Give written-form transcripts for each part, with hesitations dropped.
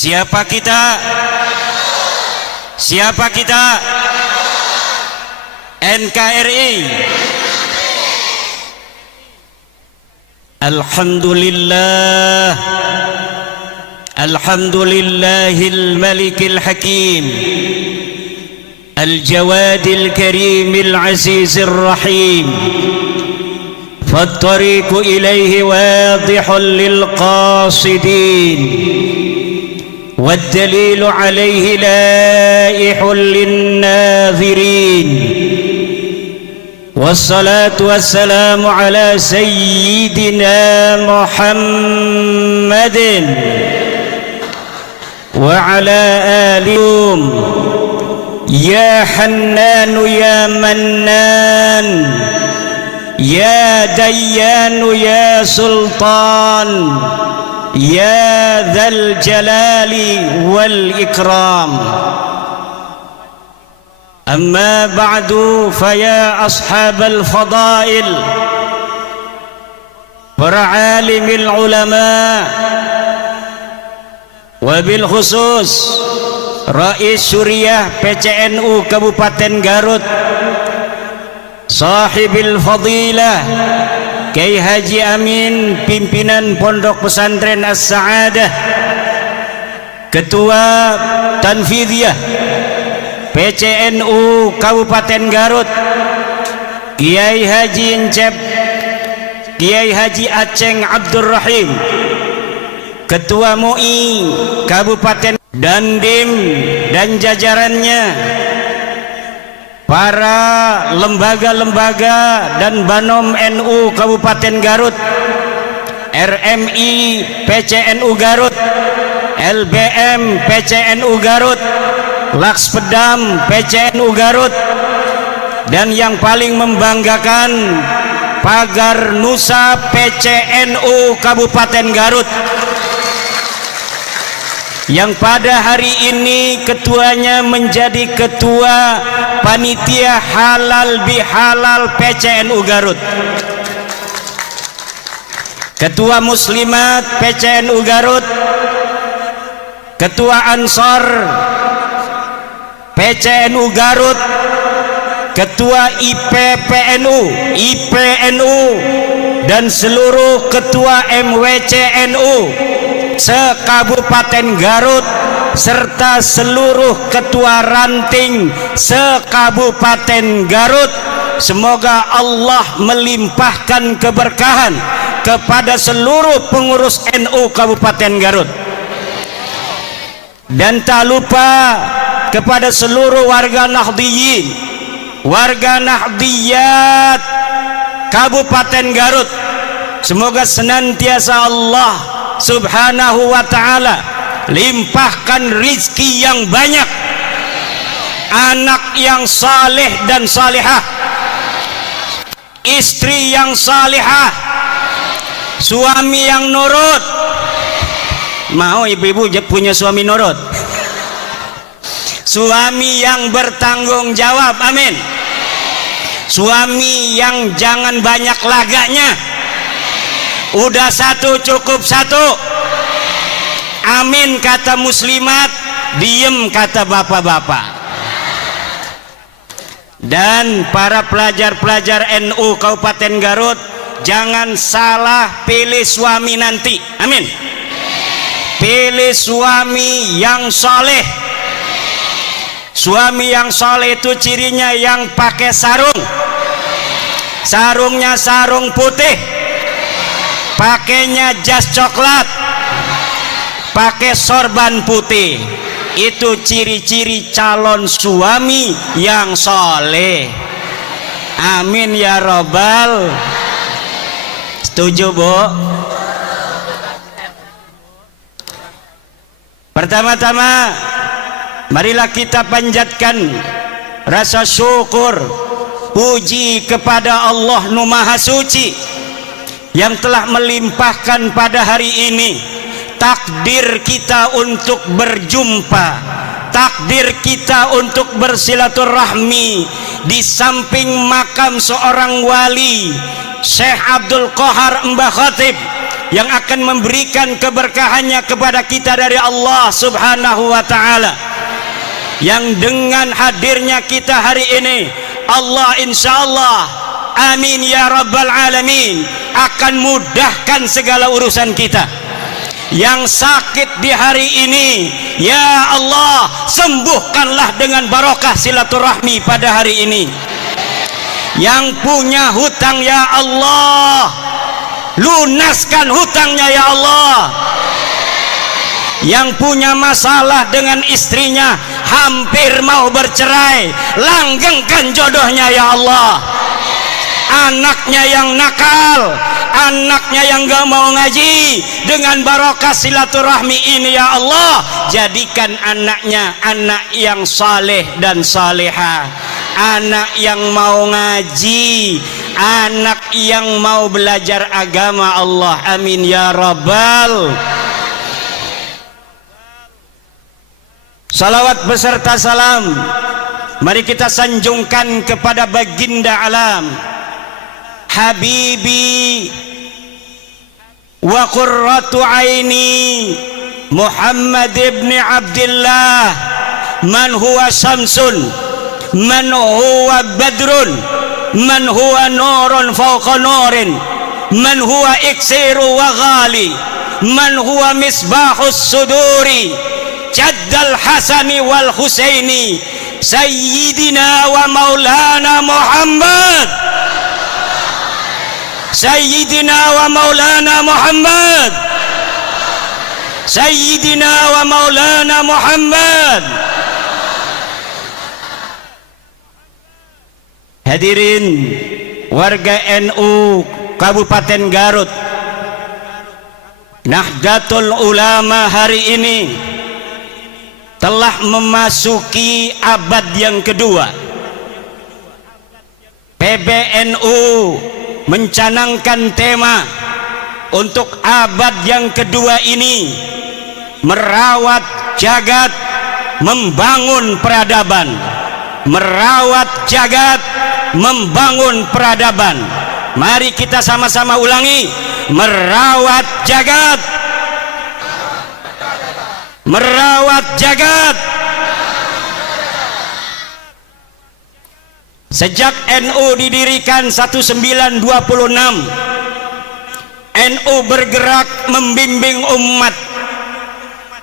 Siapa kita? Siapa kita? NKRI. Alhamdulillah, alhamdulillahil malikil hakim, al-jawadil karimil azizir rahim. فالطريق إليه واضح للقاصدين والدليل عليه لائح للناظرين والصلاة والسلام على سيدنا محمد وعلى آله. يا حنان يا منان يا ديان يا سلطان يا ذا الجلال والإكرام. أما بعد فيا أصحاب الفضائل، para alimil ulama, wabil khusus Rais Syuriah PCNU Kabupaten Garut, sahibil fadilah Kiai Haji Amin, pimpinan Pondok Pesantren As-Sa'adah, Ketua Tanfidiyah PCNU Kabupaten Garut, Kiai Haji Encep, Kiai Haji Aceng Abdurrahim, Ketua MUI Kabupaten Dandim dan jajarannya, para lembaga-lembaga dan Banom NU Kabupaten Garut, RMI PCNU Garut, LBM PCNU Garut, Lakspedam PCNU Garut, dan yang paling membanggakan Pagar Nusa PCNU Kabupaten Garut, yang pada hari ini ketuanya menjadi ketua panitia halal bihalal PCNU Garut, ketua muslimat PCNU Garut, ketua Ansor PCNU Garut, ketua IPNU, dan seluruh ketua MWCNU se-Kabupaten Garut, serta seluruh ketua ranting se-Kabupaten Garut. Semoga Allah melimpahkan keberkahan kepada seluruh pengurus NU Kabupaten Garut, dan tak lupa kepada seluruh warga Nahdliyin, warga Nahdliyat Kabupaten Garut. Semoga senantiasa Allah Subhanahu wa ta'ala limpahkan rizki yang banyak, anak yang saleh dan salihah, istri yang salihah, suami yang nurut. Mau ibu-ibu punya suami nurut? Suami yang bertanggung jawab, amin. Suami yang jangan banyak laganya, udah satu cukup satu, amin kata muslimat, diem kata bapak-bapak. Dan para pelajar-pelajar NU Kabupaten Garut, jangan salah pilih suami nanti, amin. Pilih suami yang soleh. Suami yang soleh itu cirinya yang pakai sarung, sarungnya sarung putih, pakainya jas coklat, pakai sorban putih. Itu ciri-ciri calon suami yang soleh, amin ya robbal. Setuju, Bu? Pertama-tama marilah kita panjatkan rasa syukur, puji kepada Allah Nu Maha Suci yang telah melimpahkan pada hari ini takdir kita untuk berjumpa, takdir kita untuk bersilaturahmi di samping makam seorang wali, Syekh Abdul Qahar Mbah Khatib yang akan memberikan keberkahannya kepada kita dari Allah Subhanahu wa ta'ala, yang dengan hadirnya kita hari ini Allah insyaallah, amin ya rabbal alamin, akan mudahkan segala urusan kita. Yang sakit di hari ini, ya Allah, sembuhkanlah dengan barokah silaturahmi pada hari ini. Yang punya hutang, ya Allah, lunaskan hutangnya, ya Allah. Yang punya masalah dengan istrinya, hampir mau bercerai, langgengkan jodohnya, ya Allah. Anaknya yang nakal, anaknya yang gak mau ngaji, dengan barokah silaturahmi ini, ya Allah, jadikan anaknya anak yang saleh dan saleha, anak yang mau ngaji, anak yang mau belajar agama Allah, amin ya rabbal. Salawat beserta salam mari kita sanjungkan kepada baginda alam, habibi wa qurratu aini, Muhammad ibn Abdullah, man huwa syamsun, man huwa badrun, man huwa nurun fawqa nurin, man huwa iksiru wa ghali, man huwa misbahus suduri, jaddal hasani wal husaini, sayyidina wa maulana Muhammad, sayyidina wa maulana Muhammad, sayyidina wa maulana Muhammad. Hadirin warga NU Kabupaten Garut, Nahdlatul Ulama hari ini telah memasuki abad yang kedua. PBNU mencanangkan tema untuk abad yang kedua ini, merawat jagat, membangun peradaban. Merawat jagat, membangun peradaban. Mari kita sama-sama ulangi, merawat jagat, merawat jagat. Sejak NU didirikan 1926, NU bergerak membimbing umat.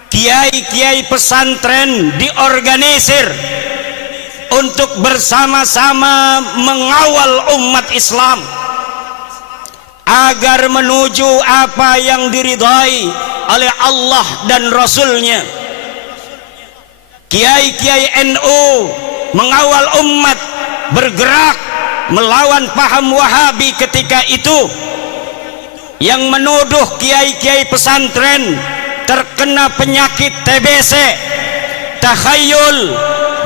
Kiai-kiai pesantren diorganisir untuk bersama-sama mengawal umat Islam agar menuju apa yang diridhai oleh Allah dan Rasulnya. Kiai-kiai NU mengawal umat bergerak melawan paham Wahabi ketika itu, yang menuduh kiai-kiai pesantren terkena penyakit TBC, takhayul,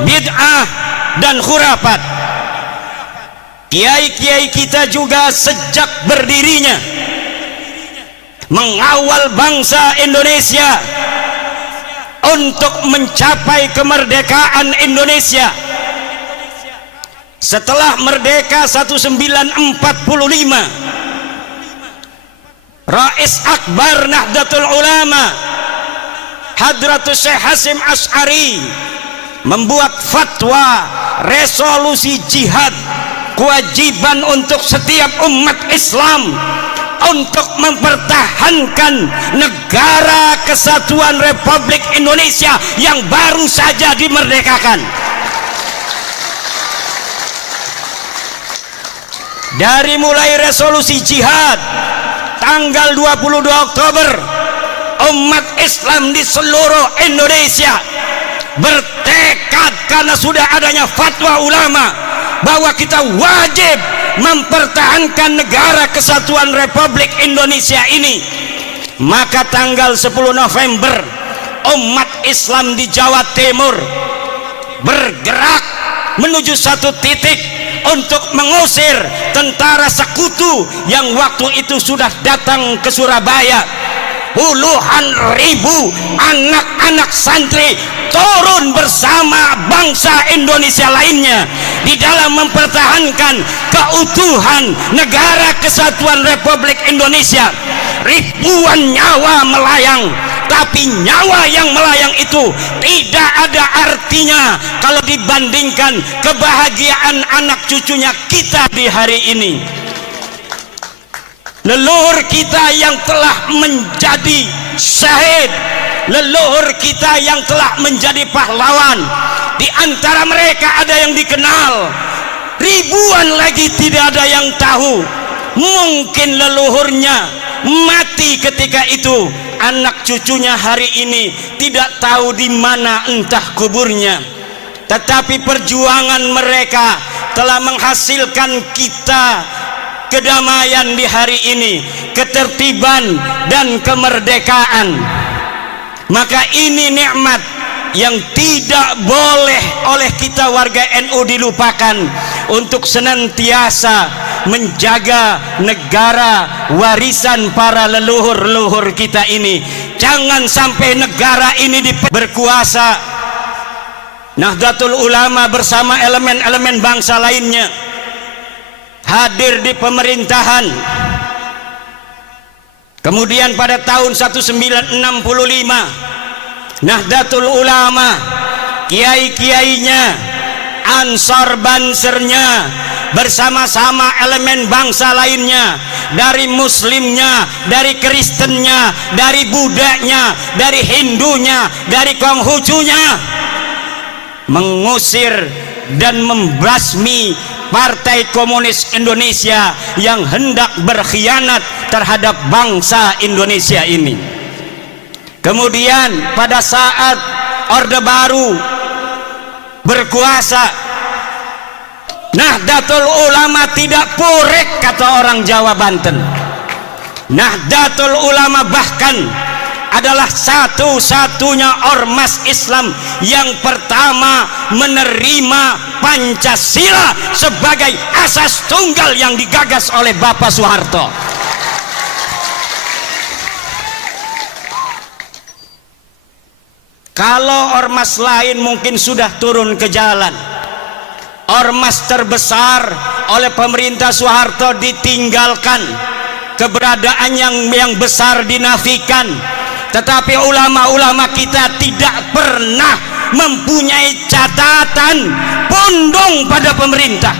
bid'ah dan khurafat. Kiai-kiai kita juga sejak berdirinya mengawal bangsa Indonesia untuk mencapai kemerdekaan Indonesia. Setelah merdeka 1945, Rais Akbar Nahdlatul Ulama Hadratus Syekh Hasyim Asy'ari membuat fatwa resolusi jihad, kewajiban untuk setiap umat Islam untuk mempertahankan negara kesatuan Republik Indonesia yang baru saja dimerdekakan. Dari mulai resolusi jihad tanggal 22 Oktober, umat Islam di seluruh Indonesia bertekad karena sudah adanya fatwa ulama bahwa kita wajib mempertahankan negara kesatuan Republik Indonesia ini. Maka tanggal 10 November umat Islam di Jawa Timur bergerak menuju satu titik untuk mengusir tentara sekutu yang waktu itu sudah datang ke Surabaya. Puluhan ribu anak-anak santri turun bersama bangsa Indonesia lainnya di dalam mempertahankan keutuhan negara kesatuan Republik Indonesia. ribuan nyawa melayang, tapi nyawa yang melayang itu tidak ada artinya kalau dibandingkan kebahagiaan anak cucunya kita di hari ini. Leluhur kita yang telah menjadi syahid, leluhur kita yang telah menjadi pahlawan, di antara mereka ada yang dikenal, ribuan lagi tidak ada yang tahu. Mungkin leluhurnya mati ketika itu, anak cucunya hari ini tidak tahu di mana entah kuburnya. Tetapi perjuangan mereka telah menghasilkan kita kedamaian di hari ini, ketertiban dan kemerdekaan. Maka ini nikmat yang tidak boleh oleh kita warga NU dilupakan, untuk senantiasa menjaga negara warisan para leluhur-leluhur kita ini. Jangan sampai negara ini berkuasa. Nahdlatul Ulama bersama elemen-elemen bangsa lainnya hadir di pemerintahan. Kemudian pada tahun 1965 Nahdlatul Ulama, kiai-kiainya, ansor bansernya bersama-sama elemen bangsa lainnya, dari muslimnya, dari kristennya, dari budaknya, dari hindunya, dari konghucunya, mengusir dan membasmi Partai Komunis Indonesia yang hendak berkhianat terhadap bangsa Indonesia ini. Kemudian pada saat Orde Baru berkuasa, Nahdlatul Ulama tidak purek, kata orang Jawa Banten. Nahdlatul Ulama bahkan adalah satu-satunya ormas Islam yang pertama menerima Pancasila sebagai asas tunggal yang digagas oleh Bapak Soeharto. Kalau ormas lain mungkin sudah turun ke jalan, ormas terbesar oleh pemerintah Soeharto ditinggalkan, keberadaan yang besar dinafikan. Tetapi ulama-ulama kita tidak pernah mempunyai catatan pondong pada pemerintah.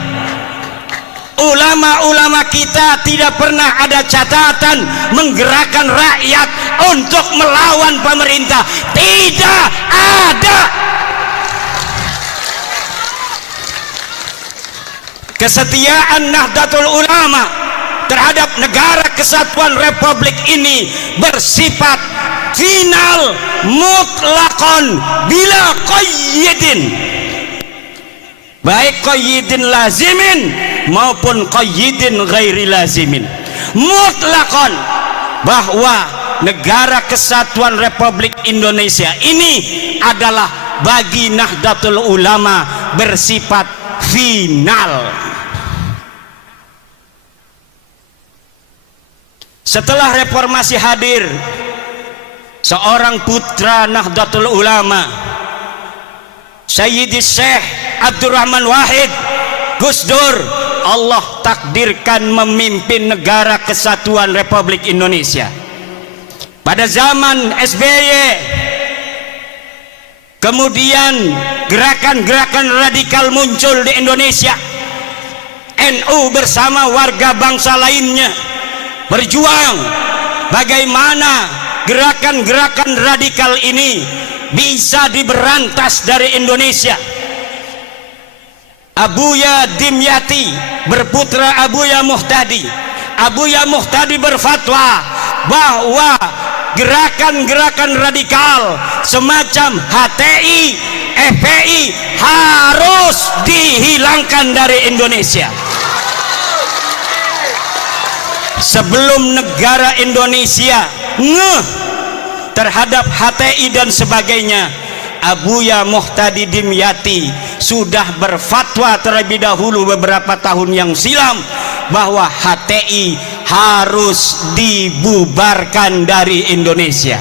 Ulama-ulama kita tidak pernah ada catatan menggerakkan rakyat untuk melawan pemerintah. Tidak ada. Kesetiaan Nahdlatul Ulama terhadap negara kesatuan Republik ini bersifat final, mutlakon, bila qayyidin, baik qayyidin lazimin maupun qayyidin ghairi lazimin, mutlakon, bahwa negara kesatuan Republik Indonesia ini adalah bagi Nahdlatul Ulama bersifat final. Setelah reformasi hadir seorang putra Nahdlatul Ulama, Sayyidi Syekh Abdurrahman Wahid, Gus Dur, Allah takdirkan memimpin negara kesatuan Republik Indonesia. Pada zaman SBY, kemudian gerakan-gerakan radikal muncul di Indonesia. NU bersama warga bangsa lainnya berjuang bagaimana gerakan-gerakan radikal ini bisa diberantas dari Indonesia. Abuya Dimyati berputra Abuya Muhtadi. Abuya Muhtadi berfatwa bahwa gerakan-gerakan radikal semacam HTI, FPI harus dihilangkan dari Indonesia. Sebelum negara Indonesia ngeh terhadap HTI dan sebagainya, Abuya Muhtadi Dimyati sudah berfatwa terlebih dahulu beberapa tahun yang silam bahwa HTI harus dibubarkan dari Indonesia.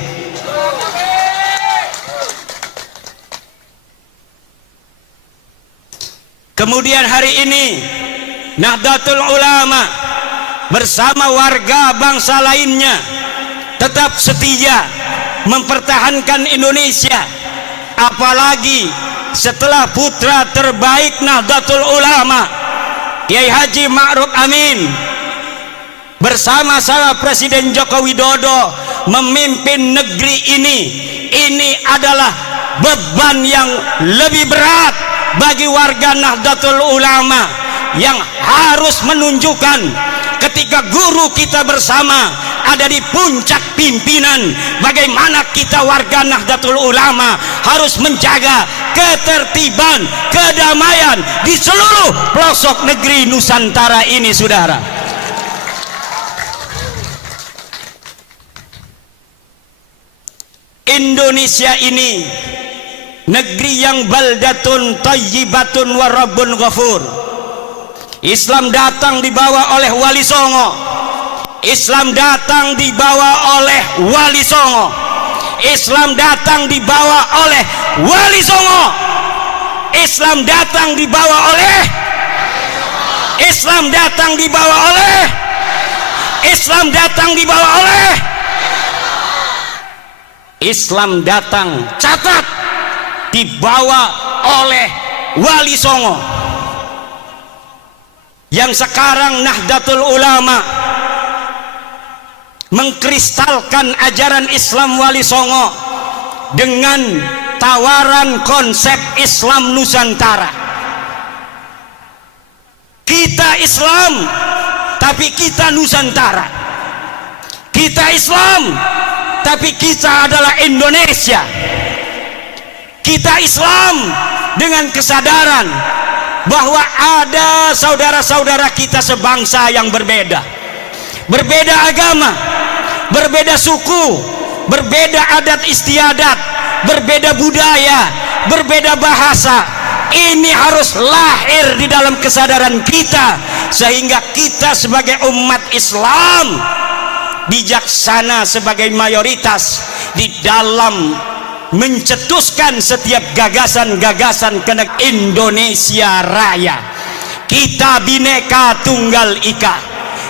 Kemudian hari ini Nahdlatul Ulama bersama warga bangsa lainnya tetap setia mempertahankan Indonesia, apalagi setelah putra terbaik Nahdlatul Ulama Kiai Haji Ma'ruf Amin bersama-sama Presiden Joko Widodo memimpin negeri ini adalah beban yang lebih berat bagi warga Nahdlatul Ulama yang harus menunjukkan ketika guru kita bersama ada di puncak pimpinan, bagaimana kita warga Nahdlatul Ulama harus menjaga ketertiban, kedamaian di seluruh pelosok negeri Nusantara ini, saudara. Indonesia ini negeri yang baldatun thayyibatun wa rabbun ghafur. Islam datang dibawa oleh Wali Songo. Islam datang dibawa oleh Wali Songo. Islam datang dibawa oleh Wali Songo. Islam datang dibawa oleh Islam datang dibawa oleh Islam datang dibawa oleh Islam datang, catat, dibawa oleh Wali Songo. Yang sekarang Nahdlatul Ulama mengkristalkan ajaran Islam Wali Songo dengan tawaran konsep Islam Nusantara. Kita Islam, tapi kita Nusantara. Kita Islam, tapi kita adalah Indonesia. Kita Islam dengan kesadaran bahwa ada saudara-saudara kita sebangsa yang berbeda agama, berbeda suku, berbeda adat istiadat, berbeda budaya, berbeda bahasa. Ini harus lahir di dalam kesadaran kita, sehingga kita sebagai umat Islam bijaksana sebagai mayoritas di dalam mencetuskan setiap gagasan-gagasan kenek Indonesia Raya. Kita Bhinneka Tunggal Ika,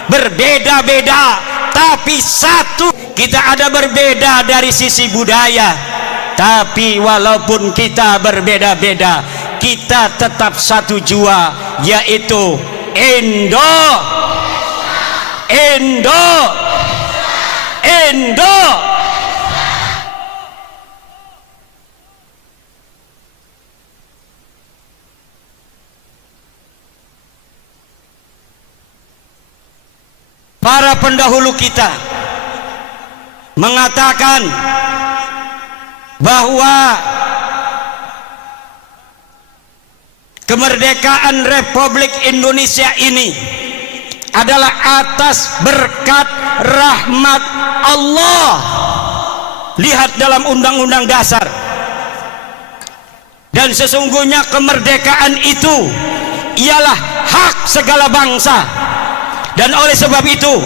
berbeda-beda tapi satu. Kita ada berbeda dari sisi budaya, tapi walaupun kita berbeda-beda, kita tetap satu jua, yaitu Indo. Para pendahulu kita mengatakan bahwa kemerdekaan Republik Indonesia ini adalah atas berkat rahmat Allah. Lihat dalam Undang-Undang Dasar. Dan sesungguhnya kemerdekaan itu ialah hak segala bangsa. Dan oleh sebab itu,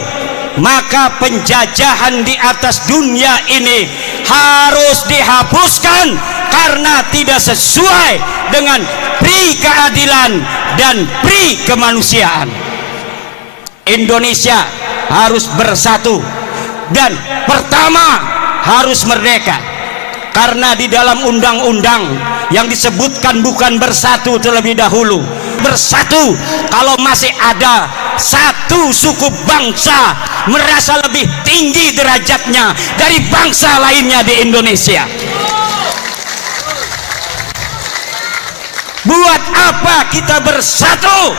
maka penjajahan di atas dunia ini harus dihapuskan karena tidak sesuai dengan pri keadilan dan pri kemanusiaan. Indonesia harus bersatu, dan pertama harus merdeka, karena di dalam undang-undang yang disebutkan bukan bersatu terlebih dahulu. Bersatu kalau masih ada satu suku bangsa merasa lebih tinggi derajatnya dari bangsa lainnya di Indonesia. Buat apa kita bersatu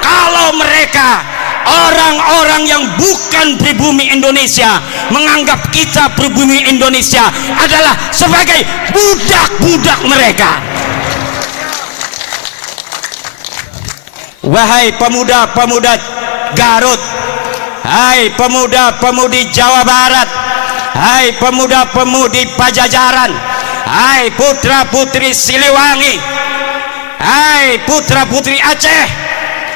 kalau mereka, orang-orang yang bukan pribumi Indonesia, menganggap kita pribumi Indonesia adalah sebagai budak-budak mereka. Wahai pemuda-pemuda Garut, hai pemuda-pemudi Jawa Barat, hai pemuda-pemudi Pajajaran, hai putra-putri Siliwangi, hai putra-putri Aceh,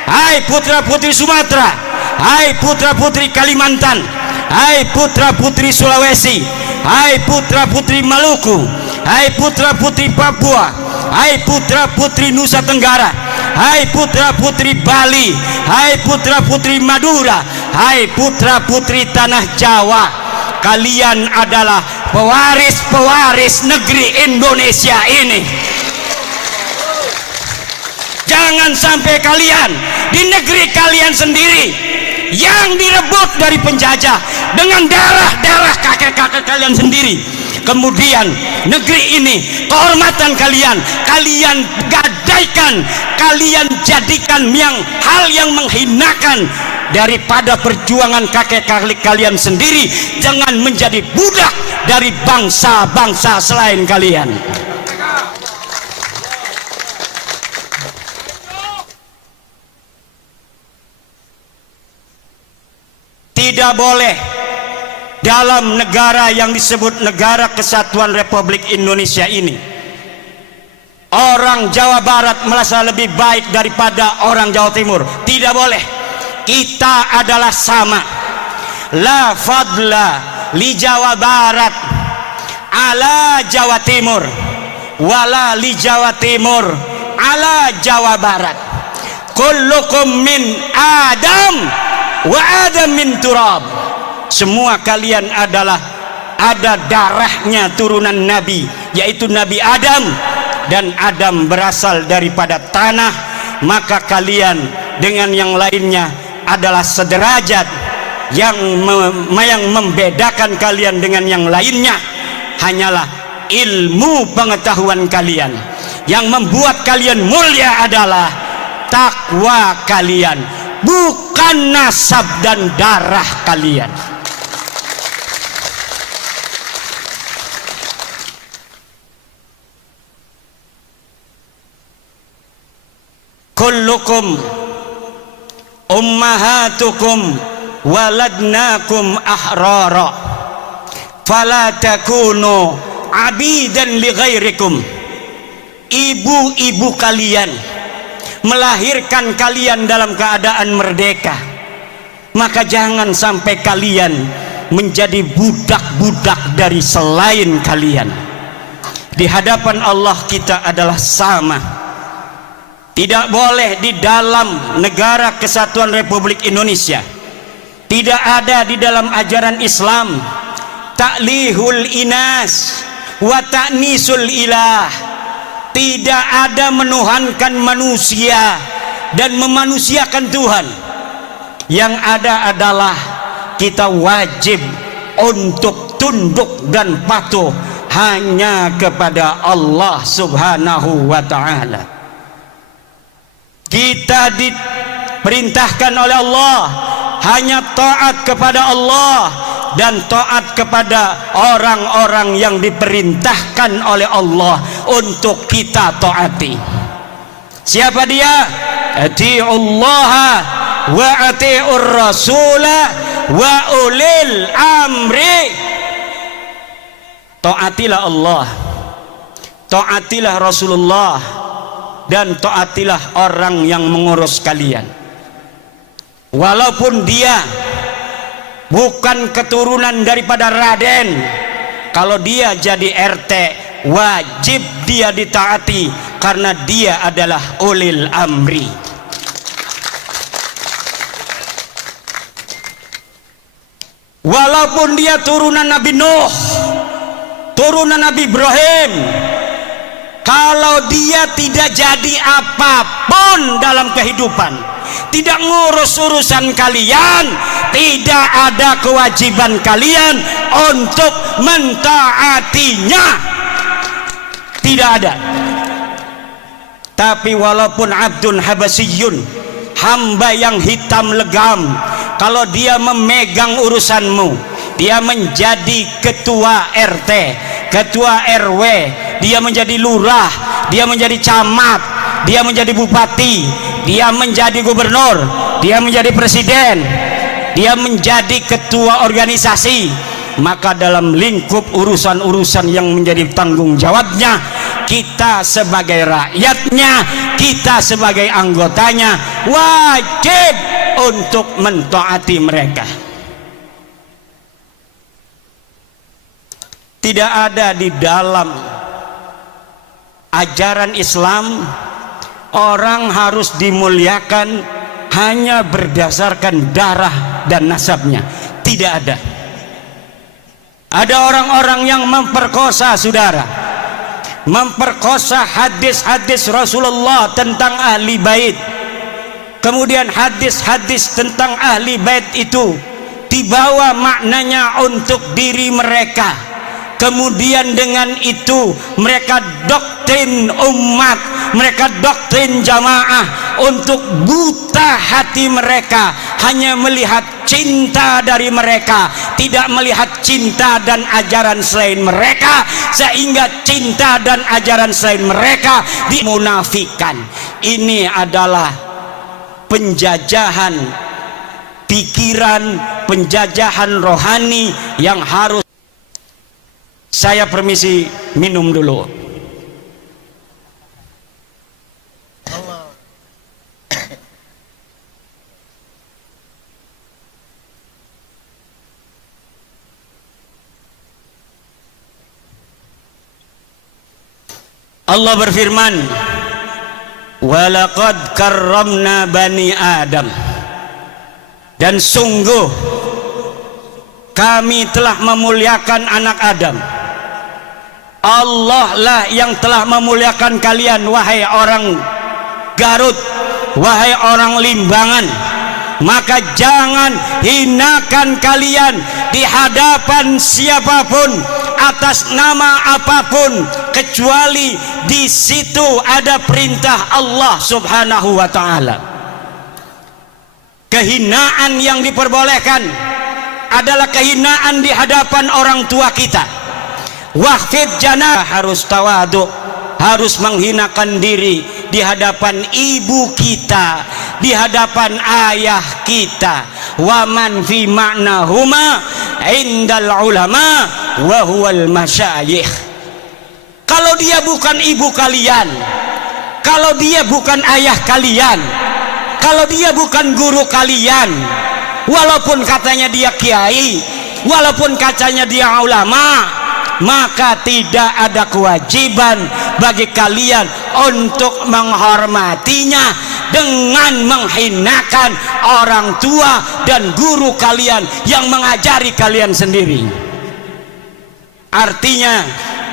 hai putra-putri Sumatera, hai putra-putri Kalimantan, hai putra-putri Sulawesi, hai putra-putri Maluku, hai putra-putri Papua, hai putra-putri Nusa Tenggara, hai putra-putri Bali, hai putra-putri Madura, hai putra-putri tanah Jawa, kalian adalah pewaris-pewaris negeri Indonesia ini. Jangan sampai kalian di negeri kalian sendiri yang direbut dari penjajah dengan darah-darah kakek-kakek kalian sendiri, kemudian negeri ini, kehormatan kalian gadaikan, kalian jadikan hal yang menghinakan daripada perjuangan kakek-kakek kalian sendiri. Jangan menjadi budak dari bangsa-bangsa selain kalian. Tidak boleh dalam negara yang disebut Negara Kesatuan Republik Indonesia ini orang Jawa Barat merasa lebih baik daripada orang Jawa Timur. Tidak boleh. Kita adalah sama. La fadla li Jawa Barat ala Jawa Timur, wala li Jawa Timur ala Jawa Barat. Kullukum min Adam wa Adam min turab. Semua kalian ada darahnya turunan Nabi, yaitu Nabi Adam, dan Adam berasal daripada tanah. Maka kalian dengan yang lainnya adalah sederajat. Yang membedakan kalian dengan yang lainnya hanyalah ilmu pengetahuan kalian. Yang membuat kalian mulia adalah takwa kalian, bukan nasab dan darah kalian. Kullukum ummahatukum waladnakum ahrara fala takunu abidan li ghairikum. Ibu-ibu kalian melahirkan kalian dalam keadaan merdeka, maka jangan sampai kalian menjadi budak-budak dari selain kalian. Di hadapan Allah kita adalah sama. Tidak boleh di dalam Negara Kesatuan Republik Indonesia, tidak ada di dalam ajaran Islam ta'lihul inas wa ta'nisul ilah. Tidak ada menuhankan manusia dan memanusiakan Tuhan. Yang ada adalah kita wajib untuk tunduk dan patuh hanya kepada Allah Subhanahu wa ta'ala. Kita diperintahkan oleh Allah hanya taat kepada Allah dan taat kepada orang-orang yang diperintahkan oleh Allah untuk kita taati. Siapa dia? Atiullaha wa atiur rasula wa ulil amri. Taatilah Allah, taatilah Rasulullah, dan taatilah orang yang mengurus kalian. Walaupun dia bukan keturunan daripada Raden, kalau dia jadi RT wajib dia ditaati karena dia adalah ulil amri. Walaupun dia turunan Nabi Nuh, turunan Nabi Ibrahim, kalau dia tidak jadi apapun dalam kehidupan, tidak ngurus urusan kalian, tidak ada kewajiban kalian untuk mentaatinya. Tidak ada. Tapi walaupun abdun habasiyun, hamba yang hitam legam, kalau dia memegang urusanmu, dia menjadi ketua RT, ketua RW, dia menjadi lurah, dia menjadi camat, dia menjadi bupati, dia menjadi gubernur, dia menjadi presiden, dia menjadi ketua organisasi, maka dalam lingkup urusan-urusan yang menjadi tanggung jawabnya, kita sebagai rakyatnya, kita sebagai anggotanya wajib untuk mentaati mereka. Tidak ada di dalam ajaran Islam orang harus dimuliakan hanya berdasarkan darah dan nasabnya. Tidak ada. Ada orang-orang yang memperkosa, saudara, memperkosa hadis-hadis Rasulullah tentang ahli bait. Kemudian hadis-hadis tentang ahli bait itu dibawa maknanya untuk diri mereka. Kemudian dengan itu mereka doktrin umat, mereka doktrin jamaah untuk buta hati mereka, hanya melihat cinta dari mereka, tidak melihat cinta dan ajaran selain mereka, sehingga cinta dan ajaran selain mereka dimunafikan. Ini adalah penjajahan pikiran, penjajahan rohani yang harus. Saya permisi minum dulu. Allah berfirman, walaqad karramna bani Adam, dan sungguh kami telah memuliakan anak Adam. Allah lah yang telah memuliakan kalian, wahai orang Garut, wahai orang Limbangan. Maka jangan hinakan kalian di hadapan siapapun atas nama apapun, kecuali di situ ada perintah Allah Subhanahu wa taala. Kehinaan yang diperbolehkan adalah kehinaan di hadapan orang tua kita. Wahfid janah, harus tawadhu, harus menghinakan diri di hadapan ibu kita, di hadapan ayah kita. Waman fi ma'nahuma indal ulama wa huwal masyayikh. Kalau dia bukan ibu kalian, kalau dia bukan ayah kalian, kalau dia bukan guru kalian, walaupun katanya dia kiai, walaupun katanya dia ulama, maka tidak ada kewajiban bagi kalian untuk menghormatinya dengan menghinakan orang tua dan guru kalian yang mengajari kalian sendiri. Artinya,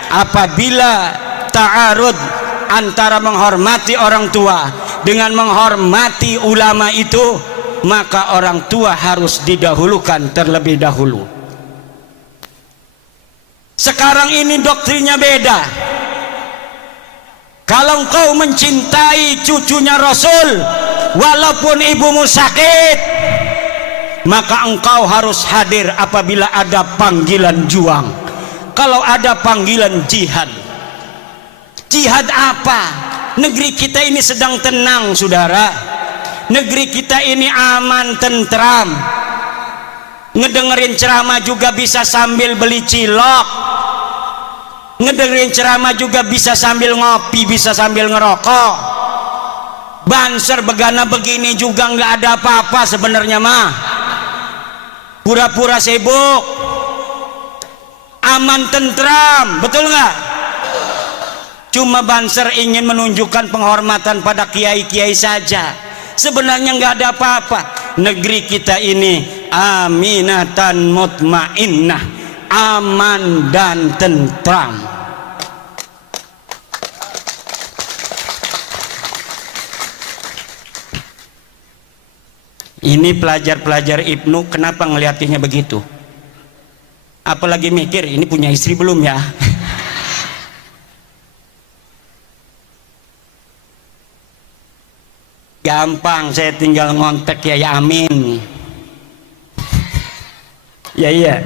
apabila ta'arud antara menghormati orang tua dengan menghormati ulama itu, maka orang tua harus didahulukan terlebih dahulu. Sekarang ini doktrinnya beda. Kalau engkau mencintai cucunya Rasul, walaupun ibumu sakit, maka engkau harus hadir apabila ada panggilan juang, kalau ada panggilan jihad. Jihad apa? Negeri kita ini sedang tenang, saudara. Negeri kita ini aman, tentram. Ngedengerin ceramah juga bisa sambil beli cilok, ngedengerin ceramah juga bisa sambil ngopi, bisa sambil ngerokok. Banser begana begini juga nggak ada apa-apa sebenarnya mah, pura-pura sibuk, aman tentram, betul nggak? Cuma Banser ingin menunjukkan penghormatan pada kiai-kiai saja, sebenarnya nggak ada apa-apa. Negeri kita ini aminatan mutmainnah, aman dan tentram. Ini pelajar-pelajar Ibnu kenapa ngeliatinya begitu? Apalagi mikir ini punya istri belum ya? Gampang, saya tinggal ngontek ya Amin. Ya iya.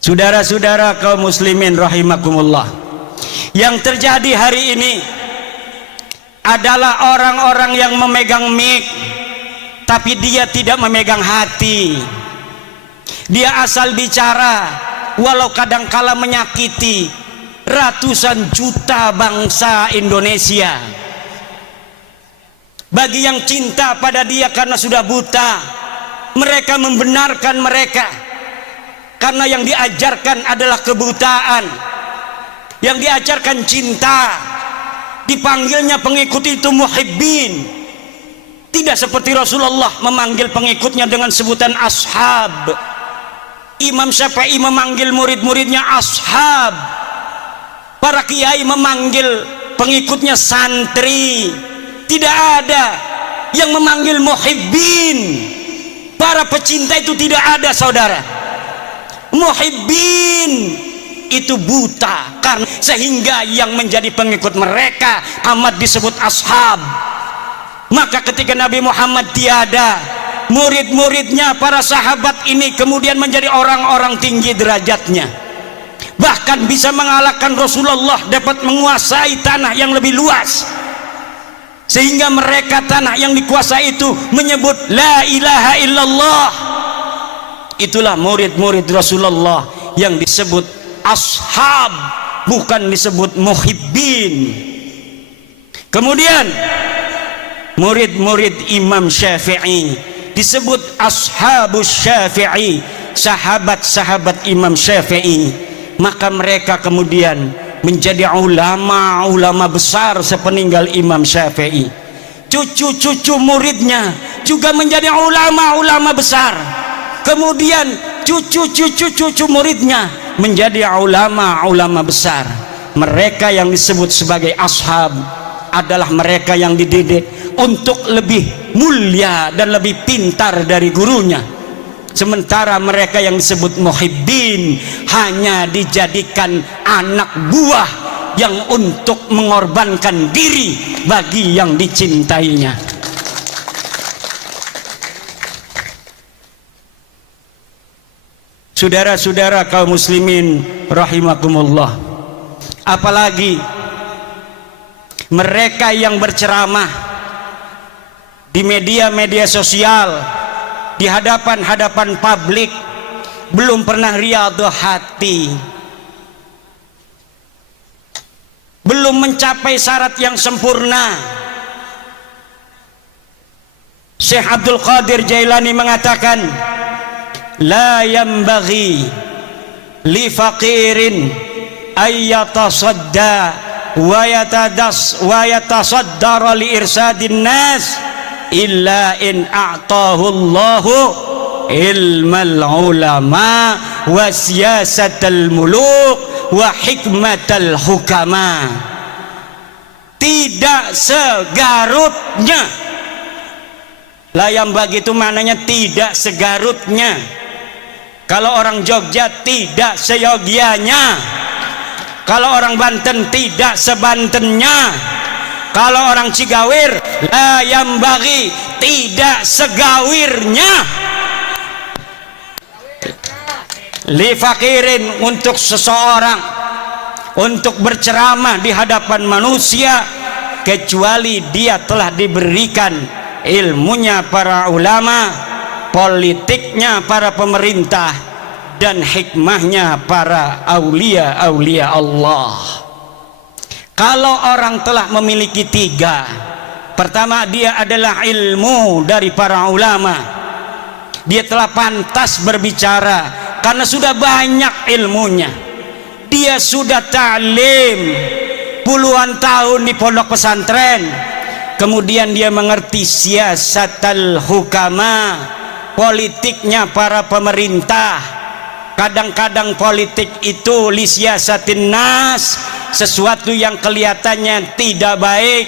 Saudara-saudara kaum muslimin rahimakumullah, yang terjadi hari ini adalah orang-orang yang memegang mic, tapi dia tidak memegang hati. Dia asal bicara, walau kadangkala menyakiti ratusan juta bangsa Indonesia. Bagi yang cinta pada dia karena sudah buta, mereka membenarkan mereka karena yang diajarkan adalah kebutaan. Yang diajarkan cinta, dipanggilnya pengikut itu muhibbin. Tidak seperti Rasulullah memanggil pengikutnya dengan sebutan ashab. Imam Syafi'i memanggil murid-muridnya ashab. Para kiai memanggil pengikutnya santri. Tidak ada yang memanggil muhibbin. Para pecinta itu tidak ada, saudara. Muhibbin itu buta, karena sehingga yang menjadi pengikut mereka amat disebut ashab. Maka ketika Nabi Muhammad tiada, murid-muridnya para sahabat ini kemudian menjadi orang-orang tinggi derajatnya, bahkan bisa mengalahkan Rasulullah, dapat menguasai tanah yang lebih luas, sehingga mereka tanah yang dikuasai itu menyebut la ilaha illallah. Itulah murid-murid Rasulullah yang disebut ashab, bukan disebut muhibbin. Kemudian murid-murid Imam Syafi'i disebut ashabus Syafi'i, sahabat-sahabat Imam Syafi'i. Maka mereka kemudian menjadi ulama-ulama besar sepeninggal Imam Syafi'i. Cucu-cucu muridnya juga menjadi ulama-ulama besar. Kemudian cucu-cucu muridnya menjadi ulama-ulama besar. Mereka yang disebut sebagai ashab adalah mereka yang dididik untuk lebih mulia dan lebih pintar dari gurunya. Sementara mereka yang disebut muhibbin hanya dijadikan anak buah yang untuk mengorbankan diri bagi yang dicintainya. Saudara-saudara kaum muslimin rahimakumullah, apalagi mereka yang berceramah di media-media sosial, di hadapan publik, belum pernah riyadhah hati, belum mencapai syarat yang sempurna. Syekh Abdul Qadir Jailani mengatakan, la yambaghi li faqirin ayyatasadda wa yatasaddara li irsadin nas illa in a'tahu Allahu ilmal ulama wa siyasatal muluk wa hikmatal hukama. Tidak segarutnya, layam bagi itu maknanya tidak segarutnya. Kalau orang Jogja tidak seyogianya, kalau orang Banten tidak sebantennya, kalau orang Cigawir layam bagi tidak segawirnya. Li fakirin, untuk seseorang untuk berceramah di hadapan manusia kecuali dia telah diberikan ilmunya para ulama, politiknya para pemerintah, dan hikmahnya para aulia-aulia Allah. Kalau orang telah memiliki tiga, pertama dia adalah ilmu dari para ulama, dia telah pantas berbicara karena sudah banyak ilmunya. Dia sudah ta'lim puluhan tahun di pondok pesantren, kemudian dia mengerti siyasatal hukama, politiknya para pemerintah. Kadang-kadang politik itu li siyasatin nas, sesuatu yang kelihatannya tidak baik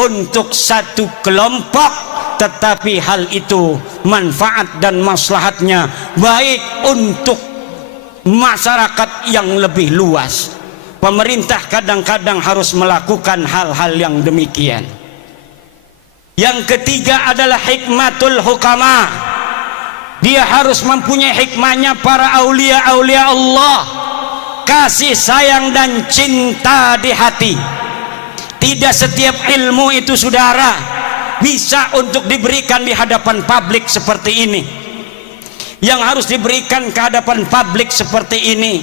untuk satu kelompok, tetapi hal itu manfaat dan maslahatnya baik untuk masyarakat yang lebih luas. Pemerintah kadang-kadang harus melakukan hal-hal yang demikian. Yang ketiga adalah hikmatul hukama. Dia harus mempunyai hikmahnya para aulia-aulia Allah, kasih sayang dan cinta di hati. Tidak setiap ilmu itu, saudara, bisa untuk diberikan di hadapan publik seperti ini. Yang harus diberikan ke hadapan publik seperti ini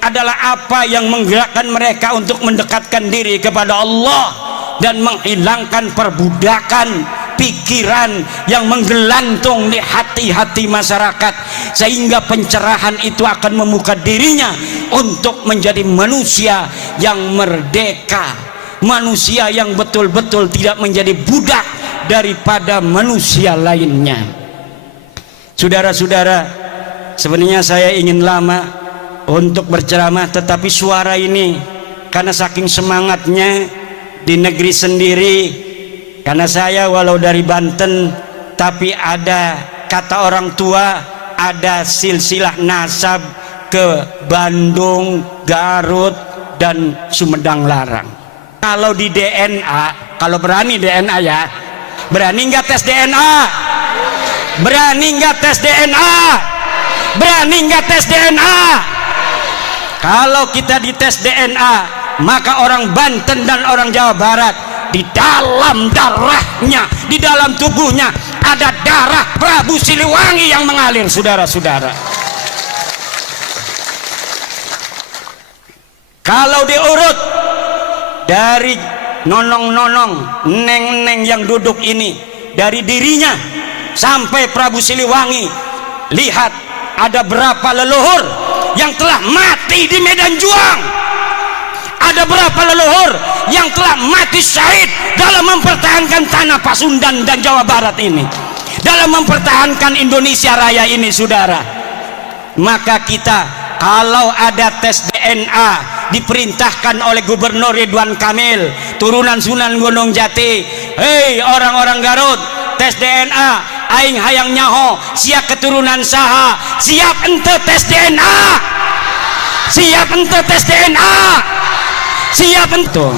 adalah apa yang menggerakkan mereka untuk mendekatkan diri kepada Allah dan menghilangkan perbudakan pikiran yang menggelantung di hati-hati masyarakat, sehingga pencerahan itu akan membuka dirinya untuk menjadi manusia yang merdeka, manusia yang betul-betul tidak menjadi budak daripada manusia lainnya. Saudara-saudara, sebenarnya saya ingin lama untuk berceramah, tetapi suara ini karena saking semangatnya di negeri sendiri, karena saya walau dari Banten tapi ada kata orang tua, ada silsilah nasab ke Bandung, Garut dan Sumedang Larang. Kalau di DNA, kalau berani DNA ya, berani nggak tes DNA? Berani nggak tes DNA? Berani nggak tes DNA? Kalau kita dites DNA, maka orang Banten dan orang Jawa Barat, di dalam darahnya, di dalam tubuhnya ada darah Prabu Siliwangi yang mengalir, saudara-saudara. Kalau diurut dari nonong-nonong, neng-neng yang duduk ini, dari dirinya sampai Prabu Siliwangi, lihat ada berapa leluhur yang telah mati di medan juang, ada berapa leluhur yang telah mati syahid dalam mempertahankan tanah Pasundan dan Jawa Barat ini, dalam mempertahankan Indonesia Raya ini, saudara. Maka kita kalau ada tes DNA diperintahkan oleh Gubernur Ridwan Kamil, turunan Sunan Gunung Jati, hei orang-orang Garut, tes DNA, aing hayang nyaho siap keturunan saha, siap ente tes DNA, siap ente tes DNA, siap ente.